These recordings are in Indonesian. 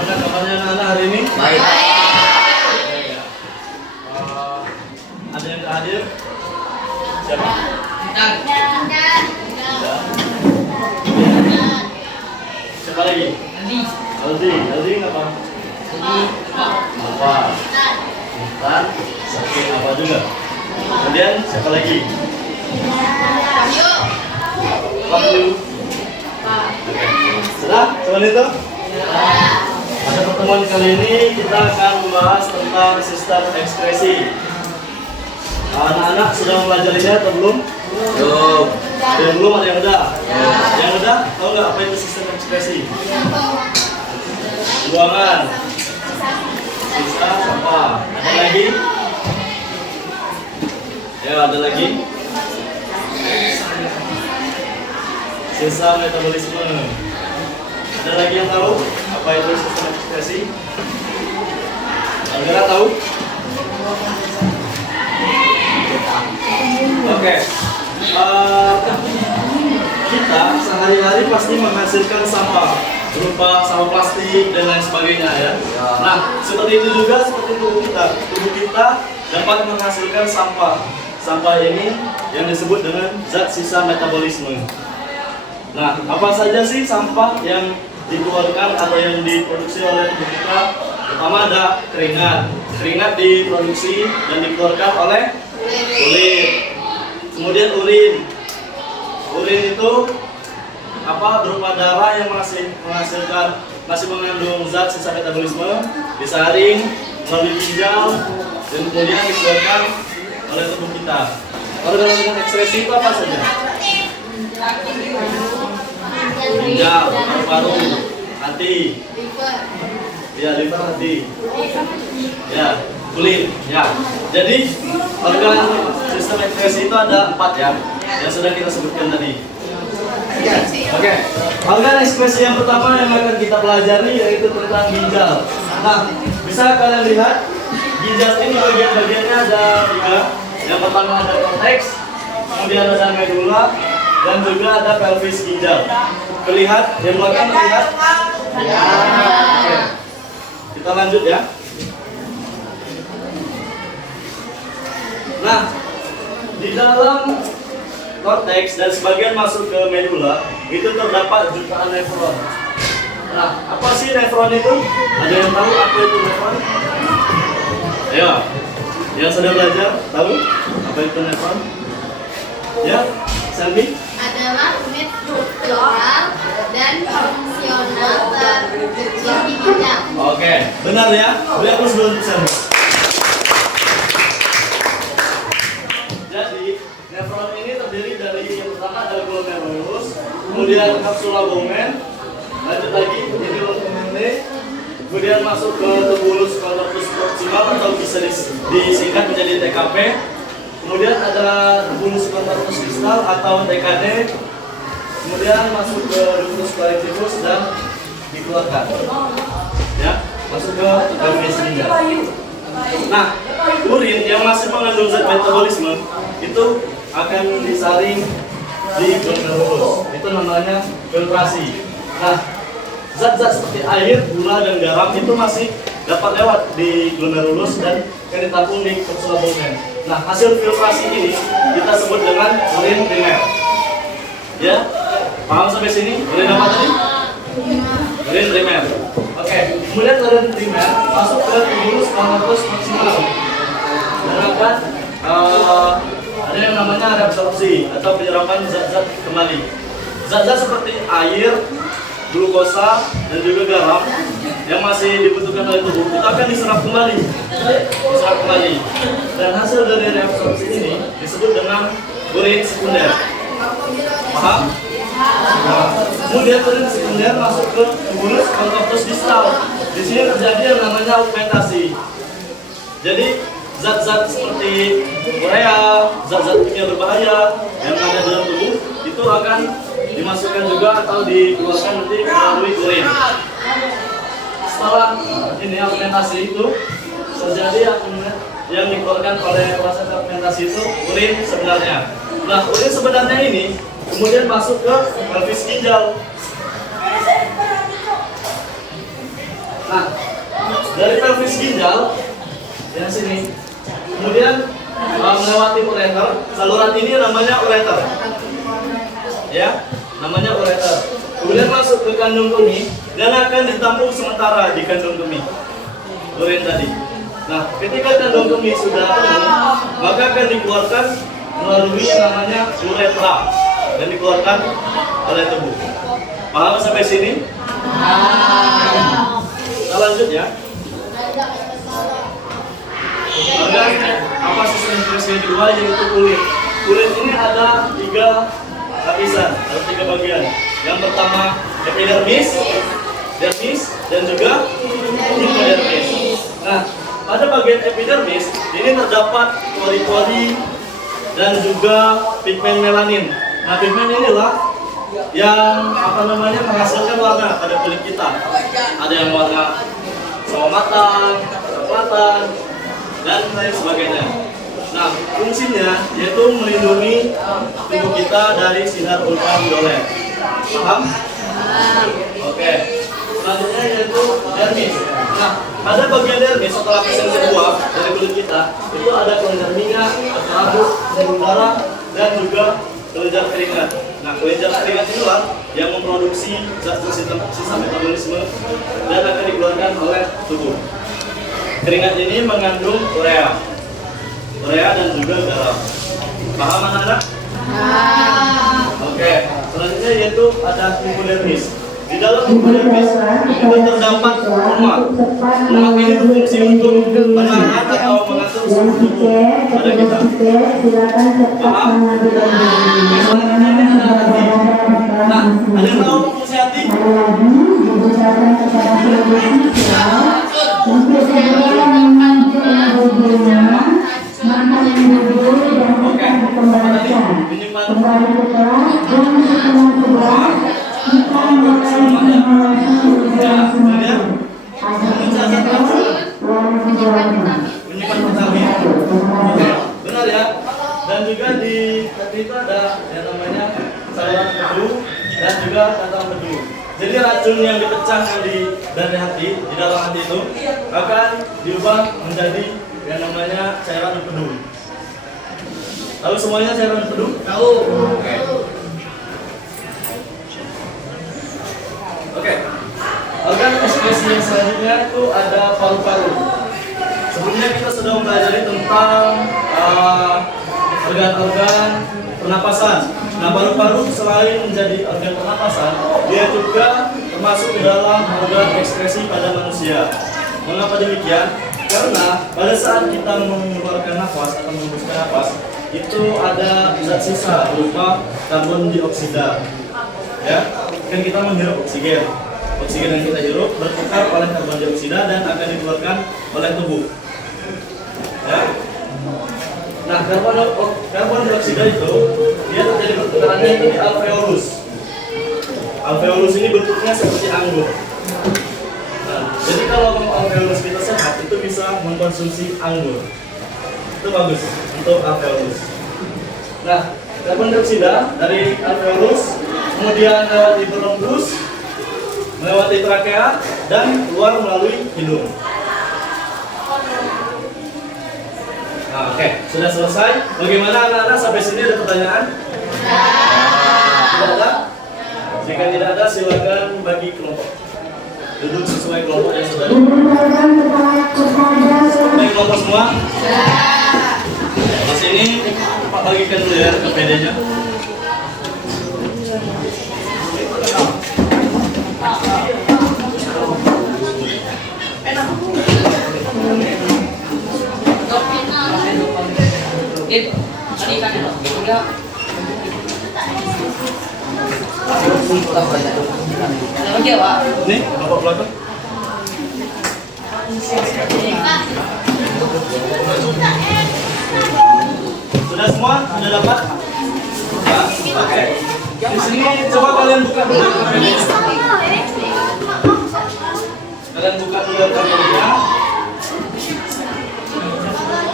Bagaimana kabarnya anak-anak hari ini? Baik. Ada yang tak hadir? Siapa? Siapa lagi? Aldi apa? Apa? Intan. Oke, apa juga? Kemudian siapa lagi? Wahyu. Sudah? Cuman itu? Pada pertemuan kali ini kita akan membahas tentang sistem ekspresi. Anak-anak sudah mempelajarinya atau belum? Belum. Ada yang belum, ada yang udah? Yang udah? Tahu nggak apa itu sistem ekspresi? Buangan, sisa, sampah. Ada lagi? Ya, ada lagi. Sisa metabolisme. Ada lagi yang tahu apa itu sistem ekspresi? Anda tahu? Oke. Kita sehari-hari pasti menghasilkan sampah berupa sampah plastik dan lain sebagainya ya. Nah, seperti itu juga seperti tubuh kita. Tubuh kita dapat menghasilkan sampah. Sampah ini yang disebut dengan zat sisa metabolisme. Nah, apa saja sih sampah yang dikeluarkan atau yang diproduksi oleh tubuh kita? Pertama ada keringat. Keringat diproduksi dan dikeluarkan oleh kulit. Kemudian urin. Urin itu berupa darah yang masih mengandung zat sisa metabolisme, disaring melalui ginjal dan kemudian dikeluarkan oleh tubuh kita. Organ-organ ekspresi itu apa saja? Ginjal, paru-paru, hati, ya liver, hati, ya kulit, ya. Jadi organ sistem ekspresi itu ada 4 ya, yang sudah kita sebutkan tadi. Oke, organ ekspresi yang pertama yang akan kita pelajari yaitu tentang ginjal. Nah, bisa kalian lihat ginjal ini bagian-bagiannya ada 3. Yang pertama ada korteks, kemudian ada medula, dan juga ada pelvis ginjal. Terlihat, yang belakang terlihat? Ya. Oke. Kita lanjut ya. Nah, di dalam korteks dan sebagian masuk ke medula itu terdapat jutaan nefron. Nah, apa sih nefron itu? Ada yang tahu apa itu nefron? Ayo, yang sudah belajar tahu apa itu nefron? Ya, Selvi? Adalah unit struktural dan fungsional terkecil di ginjal. Oke, benar ya. Beri aplaus dulu untuk Selvi. Jadi, nefron ini terdiri dari yang pertama ada glomerulus, kemudian kapsula Bowman, lanjut lagi ini longitudinal, kemudian masuk ke tubulus contortus proximal atau bisa disingkat menjadi TKP. Kemudian ada tubulus contortus distal atau TKD. Kemudian masuk ke ductus collectivus dan dikeluarkan. Ya, masuk ke pelvis ginjal. Nah, urin yang masih mengandung zat metabolisme itu akan disaring di glomerulus. Itu namanya filtrasi. Nah, zat-zat seperti air, gula, dan garam itu masih dapat lewat di glomerulus dan yang ditampung di kapsula Bowman. Nah, hasil filtrasi ini kita sebut dengan urin primer. Ya, paham sampai sini? Urin apa tadi? Urin primer. Oke, kemudian urin primer masuk ke tubulus contortus proximal. Menyerapkan ada yang namanya reabsorpsi atau penyerapan zat-zat kembali. Zat-zat seperti air, glukosa, dan juga garam yang masih dibutuhkan oleh tubuh itu akan diserap kembali. Dan hasil dari reabsorpsi ini disebut dengan urin sekunder. Paham? Nah, kemudian urin sekunder masuk ke tubulus contortus distal. Di sini terjadi yang namanya augmentasi. Jadi zat-zat seperti urea, zat-zat kimia berbahaya yang ada dalam tubuh itu akan dimasukkan juga atau dikeluarkan nanti melalui urin. Setelah ini augmentasi itu terjadi yang dikeluarkan oleh proses fermentasi itu urin sebenarnya. Nah, urin sebenarnya ini kemudian masuk ke pelvis ginjal. Nah, dari pelvis ginjal yang sini, kemudian melewati ureter. Saluran ini namanya ureter, ya, namanya ureter. Kemudian masuk ke kandung kemih dan akan ditampung sementara di kandung kemih. Urin tadi. Nah, ketika kandung kemih sudah penuh, maka akan dikeluarkan melalui namanya uretra dan dikeluarkan oleh tubuh. Paham sampai sini? Kita lanjut ya. Organ apa sistem ekskresi kedua yaitu kulit. Kulit ini ada 3 lapisan atau 3 bagian. Yang pertama epidermis, dermis, dan juga hipodermis. Nah, pada bagian epidermis ini terdapat pori-pori dan juga pigmen melanin. Nah, pigmen inilah yang menghasilkan warna pada kulit kita. Ada yang warna sawo matang, kecoklatan, dan lain sebagainya. Nah, fungsinya yaitu melindungi tubuh kita dari sinar ultraviolet. Paham? Oke. Selanjutnya yaitu dermis. Nah, pada bagian dermis atau lapisan kedua dari kulit kita itu ada kelenjar minyak, rambut, serum darah, dan juga kelenjar keringat. Nah, kelenjar keringat inilah yang memproduksi zat sisa metabolisme dan akan dikeluarkan oleh tubuh. Keringat ini mengandung urea dan juga garam. Paham anak-anak? Oke. Selanjutnya yaitu ada hipodermis. Di dalam hipodermis itu terdapat lemak. Lemak ini berfungsi untuk menahan atau mengatur suhu tubuh pada kita. Paham? Selanjutnya ada hati. Nah, ada yang tahu fungsi hati? Benar ya. Dan juga di hati itu ada yang namanya saluran empedu dan juga kantong empedu. Jadi racun yang dipecahkan dari hati di dalam hati itu akan diubah menjadi yang namanya cairan empedu. Tahu semuanya cairan empedu? Tahu. Oke. Organ ekskresi yang selanjutnya itu ada paru-paru. Sebelumnya kita sudah mempelajari tentang organ-organ pernapasan. Nah, paru-paru selain menjadi organ pernapasan, dia juga termasuk ke dalam organ ekskresi pada manusia. Mengapa demikian? Karena pada saat kita mengeluarkan nafas atau menghembuskan nafas, itu ada zat sisa berupa karbon dioksida. Ya, kan kita menghirup oksigen. Oksigen yang kita hirup bertukar oleh karbon dioksida dan akan dikeluarkan oleh tubuh. Ya. Nah, karbon dioksida itu dia terjadi pertukarannya itu di alveolus. Alveolus ini bentuknya seperti anggur. Nah, jadi kalau alveolus kita sehat itu bisa mengkonsumsi anggur. Itu bagus untuk alveolus. Nah, karbon dioksida dari alveolus kemudian lewati bronkus, melewati trakea dan keluar melalui hidung. Nah, oke, sudah selesai. Bagaimana anak-anak sampai sini ada pertanyaan? Tidak ada? Jika tidak ada, silakan bagi kelompok. Duduk sesuai kelompok yang sudah. Baik kelompok semua? Di sini Pak bagikan dulu ya ke PD-nya. Itu, tadi kan itu, udah. Ada lagi ya, Pak? Nih, kelompok belakang. Sudah semua? Sudah dapat? Ya, oke. Di sini coba kalian buka dulu KPD-nya. Kalian buka dulu KPD-nya.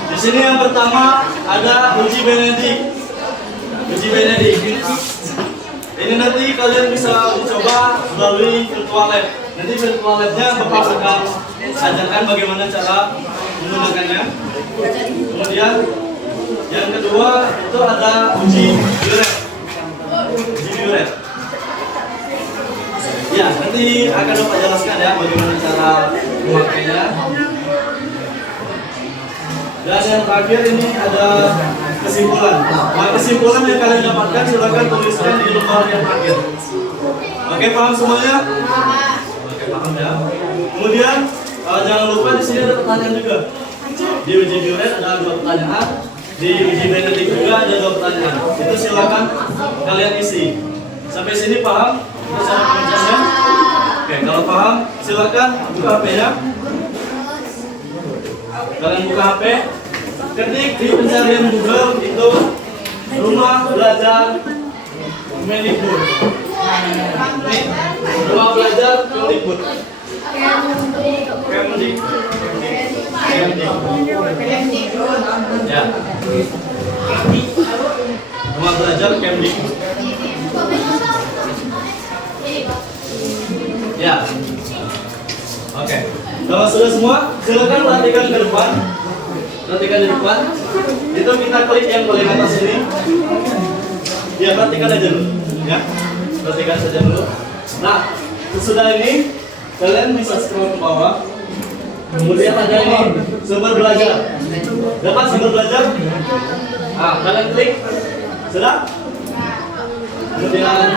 Di sini yang pertama ada uji Benedik. Uji Benedik. Ini nanti kalian bisa mencoba melalui virtual lab. Nanti virtual labnya Bapak akan ajarkan bagaimana cara menggunakannya. Kemudian yang kedua itu ada uji biuret. Uji biuret. Ya, nanti akan Bapak jelaskan ya bagaimana cara memakainya. Dan yang terakhir ini ada kesimpulan. Nah, kesimpulan yang kalian dapatkan silakan tuliskan di lembar yang terakhir. Oke, paham semuanya? Oke, paham ya. Kemudian jangan lupa di sini ada pertanyaan juga. Di uji biuret ada 2 pertanyaan. Di uji benedik juga ada 2 pertanyaan. Itu silakan kalian isi. Sampai sini paham cara pengerjaannya? Oke, kalau paham silakan buka HP-nya. Kalian buka HP, ketik di pencarian Google itu rumah belajar Kemendikbud. Ini rumah belajar Kemendikbud. Kemendikbud. Ya. Rumah belajar Kemendikbud. Ya. Oke. Kalau sudah semua, silakan perhatikan ke depan. Perhatikan di depan. Itu kita klik yang paling atas ini. Ya, perhatikan aja dulu. Ya, perhatikan saja dulu. Nah, sesudah ini kalian bisa scroll ke bawah. Kemudian ada ini sumber belajar. Dapat sumber belajar? Nah, kalian klik. Sudah? Kemudian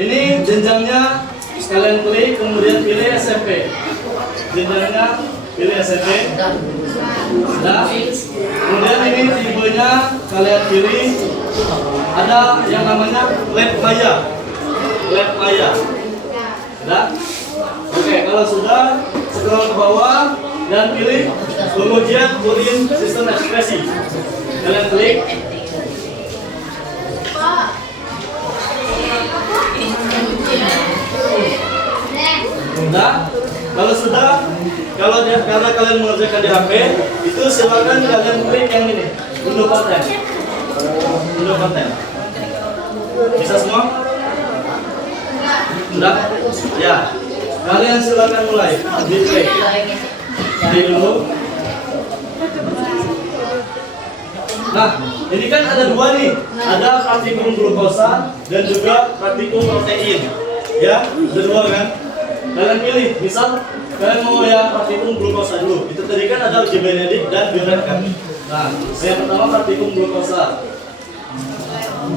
ini jenjangnya kalian klik, kemudian pilih SMP. Jenjangnya pilih SMP. Nah, kemudian ini tipenya kalian pilih. Ada yang namanya Lab Maya. Lab Maya. Sudah? Oke, kalau sudah scroll ke bawah dan pilih pengujian urin sistem ekspresi. Kalian klik. Sudah? Kalau sudah, karena kalian mengerjakan di HP, itu silakan kalian klik yang ini, unduh konten. Unduh konten. Bisa semua? Sudah? Ya. Kalian silakan mulai. Di play. Play dulu. Nah, ini kan ada 2 nih. Ada praktikum glukosa dan juga praktikum protein. Ya, ada 2 kan? Kalian pilih, misal kalian mau yang praktikum glukosa dulu. Itu tadi kan ada uji benedik dan biuret kan. Nah, yang pertama praktikum glukosa.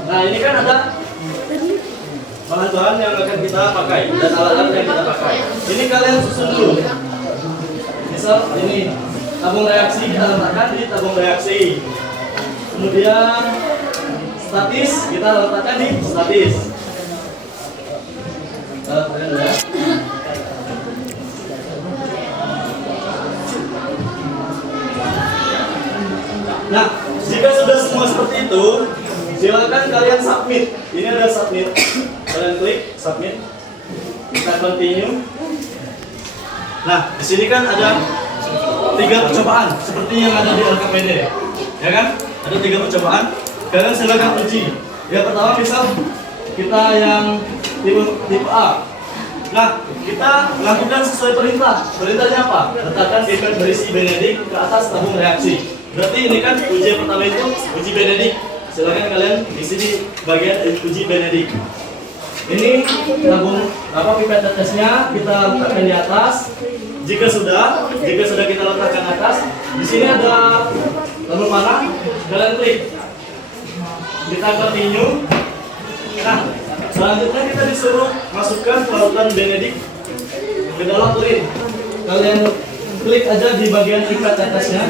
Nah, ini kan ada bahan-bahan yang akan kita pakai dan alat-alat yang kita pakai. Ini kalian susun dulu. Misal ini tabung reaksi kita letakkan di tabung reaksi. Kemudian statis kita letakkan di statis. Nah, jika sudah semua seperti itu, silakan kalian submit. Ini ada submit. Kalian klik submit. Kita continue. Nah, di sini kan ada 3 percobaan seperti yang ada di LKPD. Ya kan? Ada 3 percobaan. Kalian silakan uji. Yang pertama misal kita yang tipe A. Nah, kita lakukan sesuai perintah. Perintahnya apa? Letakkan pipet berisi benedik ke atas tabung reaksi. Berarti ini kan uji yang pertama itu uji benedik. Silakan kalian isi di bagian uji benedik. Ini tabung pipet tetesnya kita letakkan di atas. Jika sudah kita letakkan atas, di sini ada tombol panah. Kalian klik. Kita continue. Nah, selanjutnya kita disuruh masukkan larutan benedik ke dalam urin. Kalian klik aja di bagian pipet tetesnya.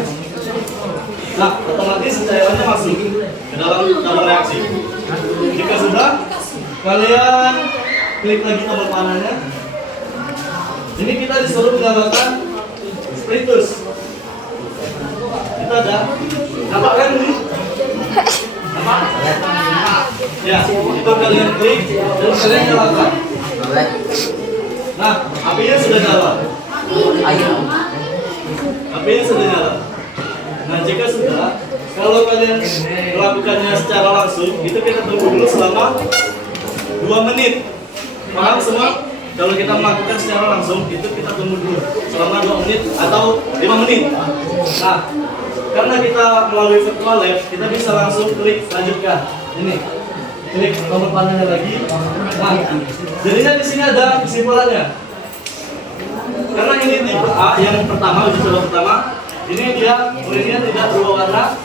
Nah, otomatis cairannya masuk ke dalam tabung reaksi. Jika sudah, kalian klik lagi tombol panahnya. Ini kita disuruh menambahkan spiritus. Kita ada, nampak kan ini? Nampak? Ya, itu kalian klik dan kalian nyalakan. Nah, apinya sudah nyala. Apinya sudah nyala. Nah, jika sudah, kalau kalian melakukannya secara langsung, itu kita tunggu dulu selama 2 menit. Paham semua? kalau kita melakukan secara langsung itu kita tunggu dulu selama 2 menit atau 5 menit. Nah, karena kita melalui virtual lab, kita bisa langsung klik lanjutkan. Ini, klik tombol panelnya lagi. Nah, jadinya di sini ada kesimpulannya. Karena ini tipe A yang pertama, uji coba pertama, ini dia urinnya tidak berubah warna.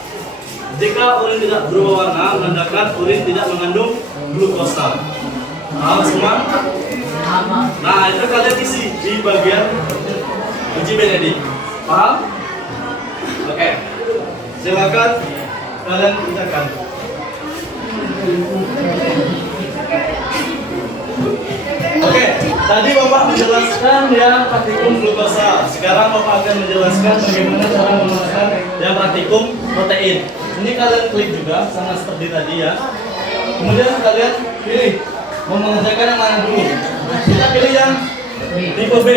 Jika urin tidak berubah warna, menandakan urin tidak mengandung glukosa. Paham semua? Nah, itu kalian isi di bagian uji Benedik. Paham? Oke. Silakan kalian kerjakan. Oke, tadi Bapak menjelaskan yang praktikum glukosa. Sekarang Bapak akan menjelaskan bagaimana cara menggunakan yang praktikum protein. Ini kalian klik juga sama seperti tadi ya. Kemudian kalian pilih mau mengerjakan yang mana dulu. Kita pilih yang tipe B.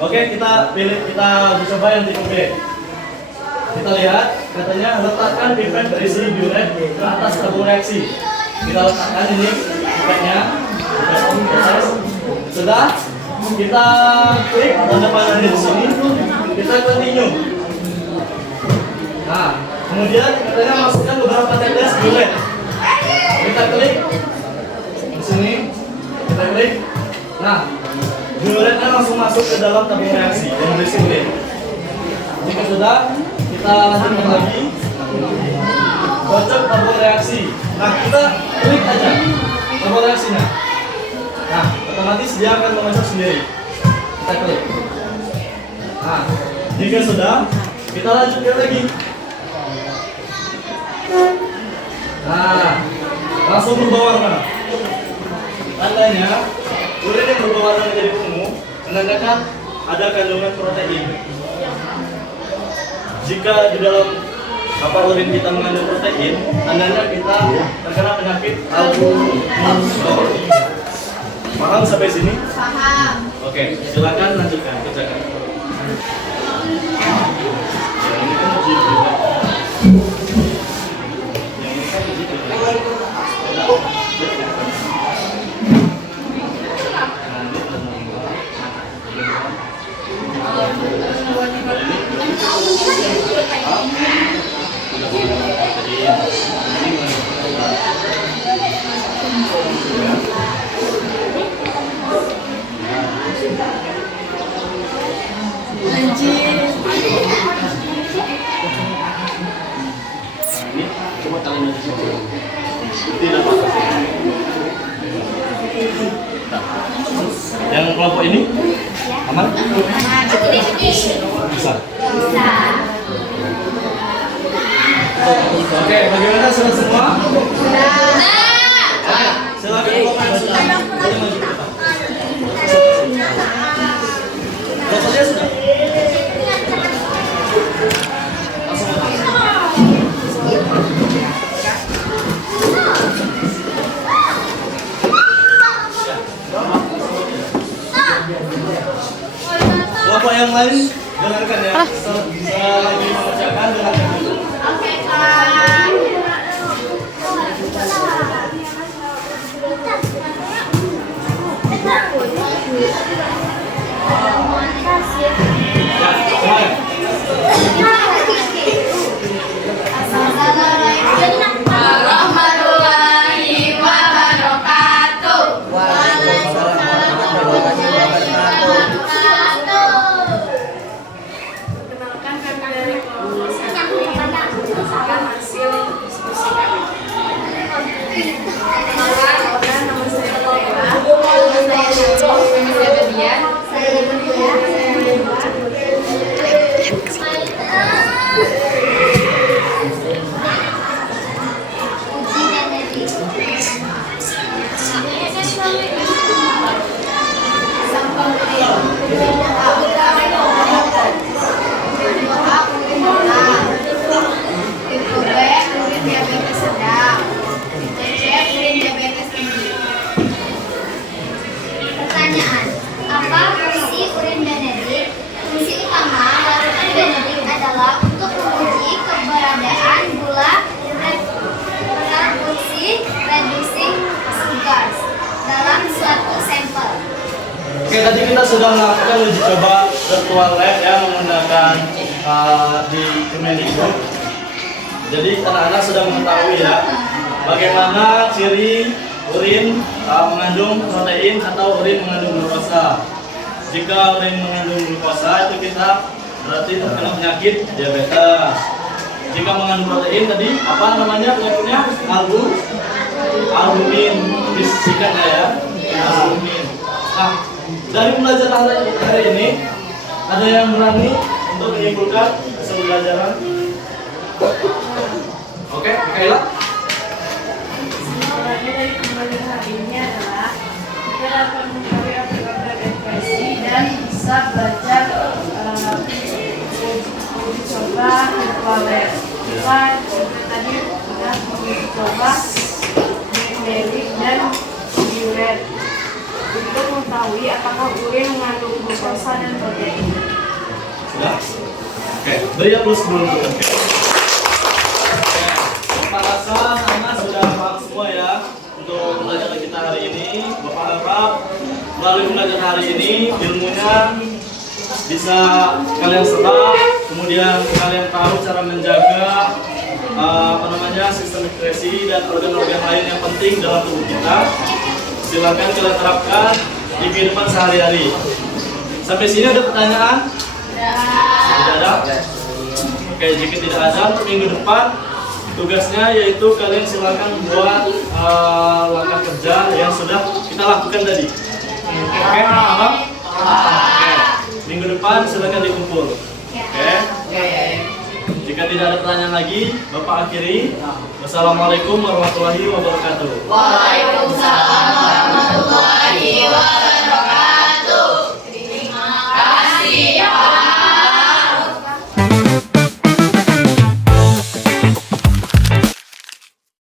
Oke, kita coba yang tipe B. Kita lihat, katanya letakkan pipet berisi diuret ke atas tabung reaksi. Kita letakkan ini pipetnya. Proses. Sudah, kita klik tanda panahnya di sini. Kita continue. Nah, kemudian katanya masukkan beberapa tetes diuret. Kita klik di sini. Kita klik. Nah, diuretnya langsung masuk ke dalam tabung reaksi yang berisi urin. Jika sudah, kita lanjutkan lagi. Kocok tabung reaksi. Nah, kita klik aja tabung reaksinya. Nah, otomatis dia akan mengocok sendiri. Kita klik. Nah, jika sudah, kita lanjutkan lagi. Nah, langsung berubah warna. Tandanya, urin yang berubah warna menjadi ungu menandakan ada kandungan protein. Jika di dalam urin kita mengandung protein, tandanya kita terkena penyakit autoimun. Paham sampai sini? Paham. Oke, silakan lanjutkan kerjakan. Yang ini kan uji juga. Yang ini kan uji juga. Ini coba kalian uji coba. Tidak apa-apa. Yang kelompok ini aman? Bisa. Oke, bagaimana sudah semua? Oke, silakan Bapak yang sudah boleh maju ke depan. Fotonya sudah? Langsung kelompok yang lain dengarkan ya. Bisa lagi mengerjakan dengarkan dulu. Oke, Kak. Assalamualaikum warahmatullahi wabarakatuh. Waalaikumsalam warahmatullahi wabarakatuh. Perkenalkan, kami dari kelompok 1 berdasarkan hasil diskusi kami. Perkenalkan, nama saya Laura. Saya Nadia. Saya Nadia. tadi kita sudah melakukan uji coba virtual lab yang menggunakan di Kemendikbud. Jadi anak-anak sudah mengetahui ya bagaimana ciri urin mengandung protein atau urin mengandung glukosa. Jika urin mengandung glukosa itu kita berarti terkena penyakit diabetes. Jika mengandung protein tadi apa namanya penyakitnya? Albumin, disingkatnya ya, albumin. Nah, dari pembelajaran hari ini ada yang berani untuk menyimpulkan hasil pembelajaran? Oke, Kaila. Kesimpulannya dari pembelajaran hari ini adalah kita dapat mengetahui apa depresi dan bisa belajar uji coba virtual lab. Kita tadi sudah menguji coba medik dan diuret untuk mengetahui apakah urin mengandung glukosa dan protein. Sudah? Oke, beri aplaus dulu untuk Oke. Bapak rasa anak sudah paham semua ya untuk pelajaran kita hari ini. Bapak harap melalui pelajaran hari ini ilmunya bisa kalian serap, kemudian kalian tahu cara menjaga sistem nutrisi dan organ-organ lain yang penting dalam tubuh kita. Silakan kalian terapkan di kehidupan sehari-hari. Sampai sini ada pertanyaan? Tidak ada? Oke, jika tidak ada, untuk minggu depan tugasnya yaitu kalian silakan buat langkah kerja yang sudah kita lakukan tadi. Oke, paham? Oke, minggu depan silakan dikumpul. Oke. Jika tidak ada pertanyaan lagi, Bapak akhiri. Wassalamualaikum warahmatullahi wabarakatuh. Waalaikumsalam warahmatullahi